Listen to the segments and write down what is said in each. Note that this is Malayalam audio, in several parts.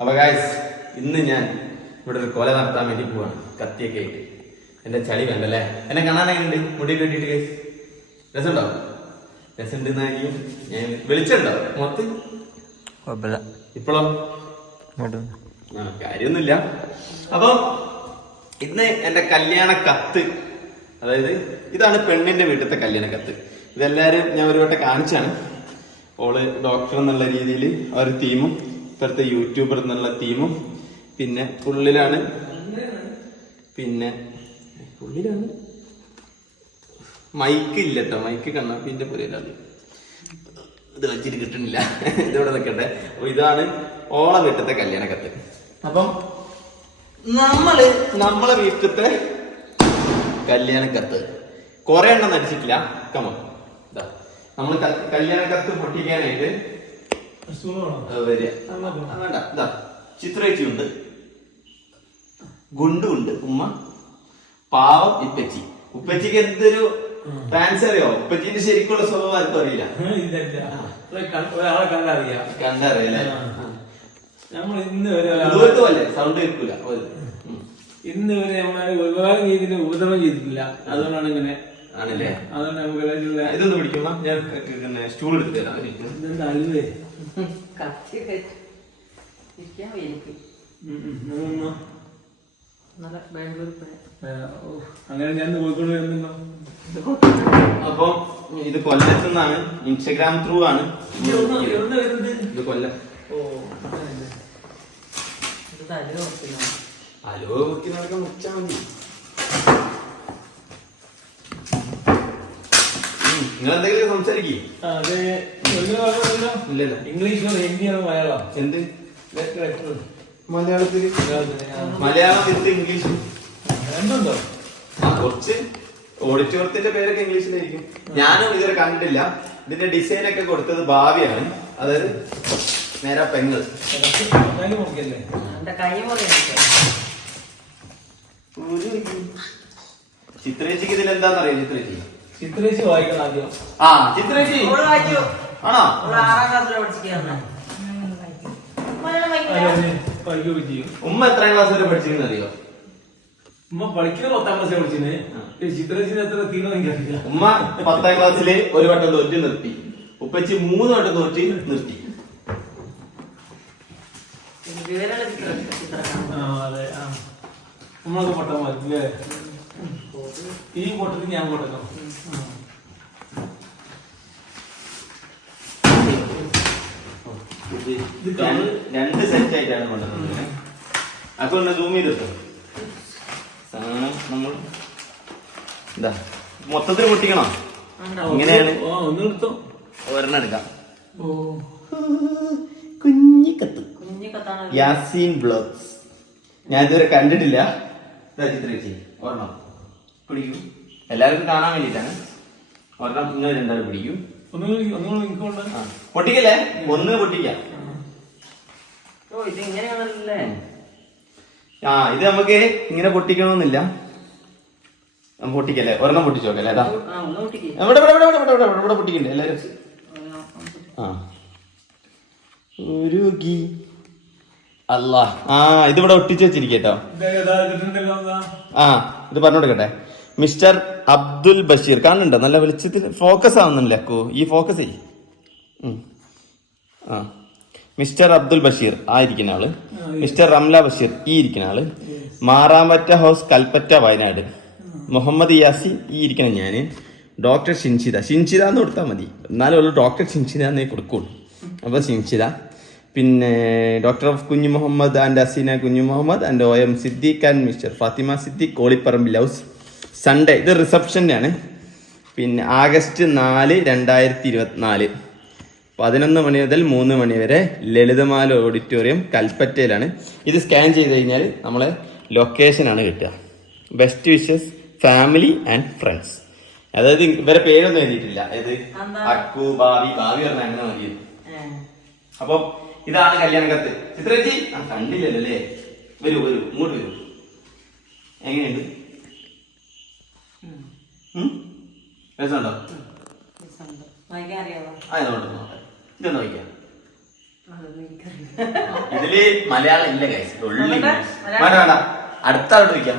അപ്പൊ ഗായ്സ്, ഇന്ന് ഞാൻ ഇവിടെ ഒരു കൊല നടത്താൻ വേണ്ടി പോവാണ്. കത്തിയൊക്കെ ആയിട്ട്. എന്റെ ചളി വേണ്ടല്ലേ? എന്നെ കാണാൻ എങ്ങനെയുണ്ട്? മുടി കെട്ടിയിട്ട് ഗൈസ് രസമുണ്ടോ? രസമുണ്ടെന്നായിരിക്കും. ഞാൻ വിളിച്ചിട്ടുണ്ടോ മൊത്തം? ഇപ്പോഴോ? കാര്യമൊന്നുമില്ല. അപ്പൊ ഇന്ന് എന്റെ കല്യാണ കത്ത്, അതായത് ഇതാണ് പെണ്ണിന്റെ വീട്ടിലത്തെ കല്യാണ കത്ത്. ഇതെല്ലാരും ഞാൻ ഒരു വട്ടം കാണിച്ചാണ്. ഓള് ഡോക്ടർ എന്നുള്ള രീതിയിൽ ഒരു തീമും, ഇപ്പോഴത്തെ യൂട്യൂബർ എന്നുള്ള തീമും, പിന്നെ ഉള്ളിലാണ് മൈക്ക് ഇല്ല കേട്ടോ. മൈക്ക് കണ്ണാപ്പിന്റെ പുരയിലാണ്. ഇത് വെച്ചിട്ട് കിട്ടണില്ല. ഇതിവിടെ നിൽക്കട്ടെ. അപ്പൊ ഇതാണ് ഓളെ വീട്ടിലത്തെ കല്യാണ കത്ത്. അപ്പം നമ്മളെ വീട്ടിലത്തെ കല്യാണ കത്ത് കുറെ എണ്ണം നടിച്ചിട്ടില്ല. കമോ ഇതാ നമ്മൾ കല്യാണ കത്ത് പൊട്ടിക്കാനായിട്ട് വേണ്ട. ചിത്രേച്ചിയുണ്ട്, ഗുണ്ടുണ്ട്, ഉമ്മ, പാവം ഇപ്പച്ചി. ഉപ്പച്ചിക്ക് എന്തൊരു ഫാൻസ് അറിയോ? ഉപ്പച്ചിന്റെ ശരിക്കുള്ള സ്വഭാവം ആർക്കും അറിയില്ല. കണ്ടറിയാലേ? ദൂരത്തുമല്ലേ, സൗണ്ട് കേൾക്കൂല. ഇന്ന് വരെ നമ്മളെ ഉപകാരം ചെയ്തിട്ട് ഉപദ്രവം ചെയ്തിട്ടില്ല. അതുകൊണ്ടാണ് ഇങ്ങനെ. ആണല്ലേ? അതുകൊണ്ട് നമുക്ക് ഇതൊന്ന് പിടിക്കണം. ഞാൻ സ്റ്റൂൾ എടുത്ത് തരാം. അലുവേ അങ്ങനെ ഞാൻ കോഴിക്കോട് വരുന്നുണ്ടോ? അപ്പൊ ഇത് കൊല്ലത്തു നിന്നാണ്. ഇൻസ്റ്റഗ്രാം ത്രൂ ആണ് ഇത്. കൊല്ലം. അലുവ കുറിക്കുന്നവർക്ക് മുച്ചാ മതി. നിങ്ങൾ എന്തെങ്കിലും സംസാരിക്കേ? ഇല്ലല്ലോ. ഇംഗ്ലീഷോ ഹിന്ദിയോ മലയാളം? എന്ത് മലയാളത്തില്? മലയാളം വിത്ത് ഇംഗ്ലീഷ് രണ്ടുണ്ടോ? കുറച്ച് ഓഡിറ്റോറിയത്തിന്റെ പേരൊക്കെ ഇംഗ്ലീഷിലായിരിക്കും. ഞാനും ഇതുവരെ കണ്ടിട്ടില്ല. ഇതിന്റെ ഡിസൈൻ ഒക്കെ കൊടുത്തത് ഭാവിയാണ്, അതായത് നേരെ പെങ്ങൾ. ചിത്രേച്ചിക്ക് ഇതിൽ എന്താന്നറിയാം? ചിത്രേച്ചി വായിക്കണം ആദ്യം. ആ, ചിത്രേച്ചി ആണോ? ഉമ്മ എത്രാം ക്ലാസ് വരെ പഠിച്ചിരുന്നു അറിയോ? ഉമ്മ പഠിക്കുന്ന 10ാം ക്ലാസ് പഠിച്ചിന്. ചിത്രേച്ചിന് എത്ര തീർന്നു എനിക്കറിയില്ല. ഉമ്മ 10ാം ക്ലാസ്സില് ഒരു വട്ടം തോറ്റ് നിർത്തി. ഉപ്പച്ചി 3 വട്ടം തോറ്റ് നിർത്തി. അതെ. നമ്മളൊക്കെ പൊട്ടാൻ മതി. ഈ പൊട്ടത്തിൽ ഞാൻ പൊട്ടണം. രണ്ട് സെറ്റ് ആയിട്ടാണ് കൊണ്ടുവന്നത്. അപ്പൊ ഒന്ന് സൂം ചെയ്തിട്ടോ. സാധനം നമ്മൾ എന്താ മൊത്തത്തിൽ പൊട്ടിക്കണോ? ഇങ്ങനെയാണ്. ഒരെണ്ണം എടുക്കാം. കുഞ്ഞിക്കത്ത് യാസീൻ ബ്ലോഗ്സ്. ഞാൻ ഇതുവരെ കണ്ടിട്ടില്ല. ചിത്രേച്ചി ഒരെണ്ണം പിടിക്കും. എല്ലാവർക്കും കാണാൻ വേണ്ടിട്ടാണ്. ഒരെണ്ണം നിങ്ങൾ രണ്ടാളും പിടിക്കും. പൊട്ടിക്കല്ലേ? ഒന്ന് പൊട്ടിക്കാം. ആ, ഇത് നമുക്ക് ഇങ്ങനെ പൊട്ടിക്കണമെന്നില്ല. പൊട്ടിക്കല്ലേ? ഒരെണ്ണം പൊട്ടിച്ചോക്കല്ലേ? അതാ ഇവിടെ പൊട്ടിക്കണ്ടേ എല്ലാരും? ആ, ഒരു ഗീ അല്ല. ആ, ഇതിവിടെ ഒട്ടിച്ചു വെച്ചിരിക്കട്ടോ. ആ, ഇത് പറഞ്ഞോടുക്കട്ടെ. മിസ്റ്റർ അബ്ദുൽ ബഷീർ. കാണുന്നുണ്ടോ? നല്ല വെളിച്ചത്തിൽ ഫോക്കസ് ആവുന്നില്ല. ഈ ഫോക്കസ് ചെയ്യ്. ആ, മിസ്റ്റർ അബ്ദുൽ ബഷീർ ആ ഇരിക്കുന്ന ആള്. മിസ്റ്റർ റംല ബഷീർ ഈ ഇരിക്കുന്ന ആള്. മാറാമ്പറ്റ ഹൗസ്, കൽപ്പറ്റ, വയനാട്. മുഹമ്മദ് യാസി ഈ ഇരിക്കുന്ന ഞാന്. ഡോക്ടർ ഷിൻഷിത എന്ന് കൊടുത്താൽ മതി. എന്നാലും ഉള്ളു ഡോക്ടർ ഷിൻഷിത എന്നേ കൊടുക്കുള്ളൂ. അപ്പൊ ഷിൻഷിത. പിന്നെ ഡോക്ടർ ഓഫ് കുഞ്ഞു Muhammad and Aseena Kunju Muhammad and OM Siddique and mister Fathima Siddique, കോളിപ്പറമ്പിൽ ഹൗസ്. സൺഡേ. ഇത് റിസപ്ഷൻ്റെ ആണ്. പിന്നെ ആഗസ്റ്റ് 4, 2024 11 മണി മുതൽ 3 മണി വരെ ലളിതമാല ഓഡിറ്റോറിയം, കൽപ്പറ്റയിലാണ്. ഇത് സ്കാൻ ചെയ്ത് കഴിഞ്ഞാൽ നമ്മളെ ലൊക്കേഷനാണ് കിട്ടുക. Best wishes family and friends. അതായത് ഇവരെ പേരൊന്നും എഴുതിയിട്ടില്ല. ഇത് അക്കു, ഭാവി പറഞ്ഞ അങ്ങനെ മതി. അപ്പൊ ഇതാണ് കല്യാണ കത്ത്. ചിത്രേച്ചി കണ്ടില്ലല്ലോ അല്ലേ? വരൂ ഇങ്ങോട്ട് വരൂ. എങ്ങനെയുണ്ട്? രസമുണ്ടോ? ഇതൊന്ന് വയ്ക്കാം. ഇതില് മലയാളം ഇല്ല ഗൈസ്, ഒള്ളി വേണ്ട വേണ്ട. അടുത്ത ആളോട് ചോദിക്കാം.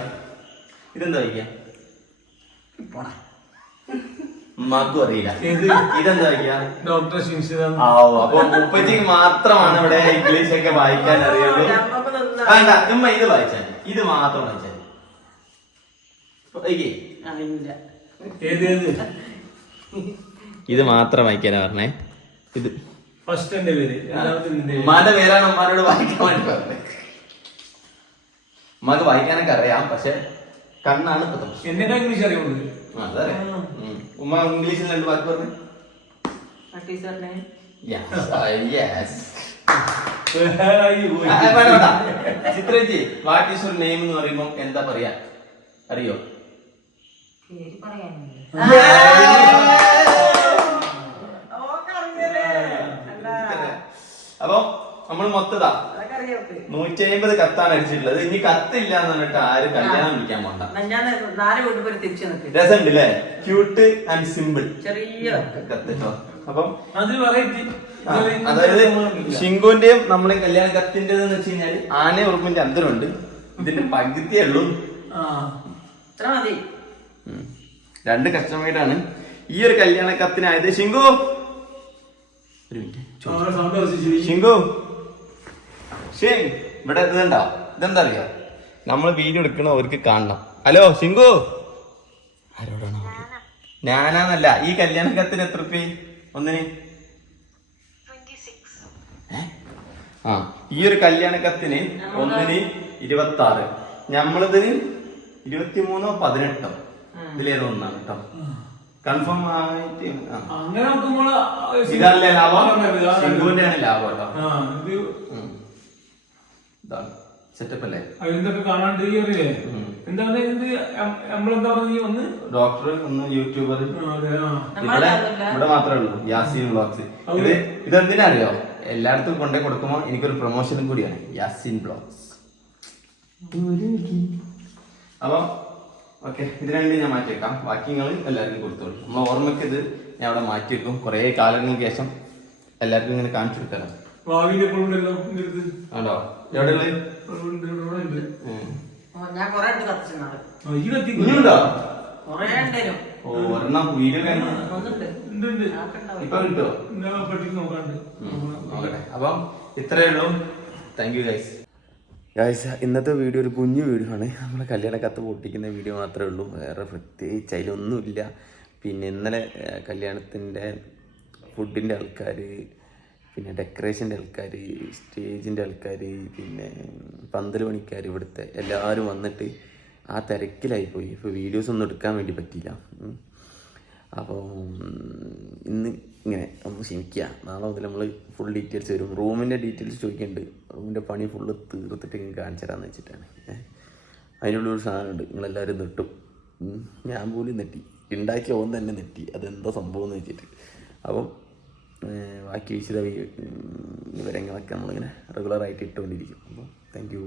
ഇതെന്താ ചോദിക്കാം? ഉമ്മാക്കും അറിയില്ല. ഇതെന്താ ചോദിക്കാം? ഡോക്ടർ ഷിൻഷിദാണ്. അപ്പൊ മുപ്പത്തിക്ക് മാത്രമാണ് ഇവിടെ ഇംഗ്ലീഷ് ഒക്കെ വായിക്കാൻ അറിയുള്ളൂ. വേണ്ട ഉമ്മ ഇത് വായിച്ചാൽ, ഇത് മാത്രം വായിച്ചാൽ. ഇത് മാത്രം വായിക്കാനാ പറഞ്ഞേ. ഇത് ഫസ്റ്റ് എന്റെ പേര്, ഉമ്മാന്റെ പേരാണ് ഉമ്മാനോട് വായിക്കാൻ വേണ്ടി പറഞ്ഞത്. ഉമ്മാക്ക് വായിക്കാനൊക്കെ അറിയാം, പക്ഷെ കണ്ണാണ് ഇപ്പൊ എന്നെ ഇംഗ്ലീഷ് അറിയുള്ളൂ. അതറിയാം. ഉമ്മ ഇംഗ്ലീഷിൽ 2 വാക്ക് പറഞ്ഞു. ചിത്രജി, വാട്ട് ഈസ് യുവർ നെയിം എന്ന് പറയുമ്പോ എന്താ പറയാ അറിയോ? അപ്പൊ നമ്മൾ മൊത്തതാ 150 കത്താണ് അടിച്ചിട്ടുള്ളത്. ഇനി കത്തില്ല എന്ന് പറഞ്ഞിട്ട് ആരും കല്യാണം വിളിക്കാൻ പോണ്ട. രസമുണ്ട് അല്ലേ? ക്യൂട്ട് ആൻഡ് സിമ്പിൾ കത്തിട്ടോ. അപ്പം അതായത് ഷിങ്കുവിന്റെയും നമ്മളെ കല്യാണ കത്തിൻ്റെത് എന്ന് വെച്ച് കഴിഞ്ഞാല് ആന ഉറുപ്പിന്റെ അന്തരമുണ്ട്. ഇതിന്റെ പകുതിയേ ഉള്ളൂ. 2 കസ്റ്റമേഡാണ് ഈ ഒരു കല്യാണ കത്തിനായത്. ഷിങ്കു, ഒരു മിനിറ്റ്. ഷിങ്കു, ഇവിടെ ഇതുണ്ടോ? ഇതെന്താ അറിയാ? നമ്മൾ വീഡിയോ എടുക്കണ അവർക്ക് കാണണം. ഹലോ ഷിങ്കു, ആരോടാണോ? ഞാനാന്നല്ല. ഈ കല്യാണ കത്തിന് എത്ര രൂപ ഒന്നിന്? ഈ ഒരു കല്യാണ കത്തിന് ഒന്നിന് 26. നമ്മളിതിന് 23 18. ഇതിലേതോ ഒന്നാണ് കേട്ടോ. കൺഫേം ആയിട്ട് ഇതല്ലേ ലാഭം? ഷിങ്കുവിന്റെ ആണ് ലാഭം കേട്ടോ. സെറ്റപ്പ് അല്ലേ? ഡോക്ടർ, ഒന്ന് യൂട്യൂബർ. ഇവിടെ മാത്രമേ ഉള്ളൂ യാസീൻ വ്ളോഗ്സ്. ഇതെന്തിനാ അറിയോ? എല്ലായിടത്തും കൊണ്ടേ കൊടുക്കുമ്പോ എനിക്കൊരു പ്രൊമോഷനും കൂടിയാണ് യാസീൻ വ്ളോഗ്സ്. അപ്പൊ ഓക്കെ, ഇത് 2 ഞാൻ മാറ്റി വെക്കാം. ബാക്കി നിങ്ങൾ എല്ലാവർക്കും കൊടുത്തോളൂ. നമ്മൾ ഓർമ്മയ്ക്ക് ഇത് ഞാൻ അവിടെ മാറ്റി വെക്കും. കുറെ കാലങ്ങൾക്ക് ശേഷം എല്ലാവർക്കും ഇങ്ങനെ കാണിച്ചു കൊടുക്കണം. ആണോ? എവിടെ ഒരെണ്ണം വീഡിയോ ഇപ്പൊ കിട്ടോ? നോക്കട്ടെ. അപ്പം ഇത്രയേ ഉള്ളൂ. Thank you guys. ഗൈസ്, ഇന്നത്തെ വീഡിയോ ഒരു കുഞ്ഞു വീഡിയോ ആണ്. നമ്മളെ കല്യാണ കത്ത് പൊട്ടിക്കുന്ന വീഡിയോ മാത്രമേ ഉള്ളൂ. വേറെ പ്രത്യേകിച്ച് അതിലൊന്നുമില്ല. പിന്നെ ഇന്നലെ കല്യാണത്തിൻ്റെ ഫുഡിൻ്റെ ആൾക്കാർ, പിന്നെ ഡെക്കറേഷൻ്റെ ആൾക്കാർ, സ്റ്റേജിൻ്റെ ആൾക്കാർ, പിന്നെ പന്തൽ പണിക്കാർ, ഇവിടുത്തെ എല്ലാവരും വന്നിട്ട് ആ തിരക്കിലായിപ്പോയി. ഇപ്പോൾ വീഡിയോസ് ഒന്നും എടുക്കാൻ വേണ്ടി പറ്റിയില്ല. അപ്പോൾ ഇന്ന് ഇങ്ങനെ ഒന്ന് ക്ഷമിക്കുക. നാളെ മുതൽ നമ്മൾ ഫുൾ ഡീറ്റെയിൽസ് വരും. റൂമിൻ്റെ ഡീറ്റെയിൽസ് ചോദിക്കുന്നുണ്ട്. റൂമിൻ്റെ പണി ഫുള്ള് തീർത്തിട്ട് ഇങ്ങനെ കാണിച്ചു തരാമെന്ന് വെച്ചിട്ടാണ്. അതിനുള്ളൊരു സാധനമുണ്ട്, നിങ്ങളെല്ലാവരും നെട്ടും. ഞാൻ പോലും നെട്ടി, ഉണ്ടാക്കിയ ഓൻ തന്നെ നെട്ടി. അതെന്താ സംഭവം എന്ന് വെച്ചിട്ട്. അപ്പം ബാക്കി വിശദ വിവരങ്ങളൊക്കെ നമ്മളിങ്ങനെ റെഗുലറായിട്ട് ഇട്ടുകൊണ്ടിരിക്കും. അപ്പോൾ താങ്ക് യു.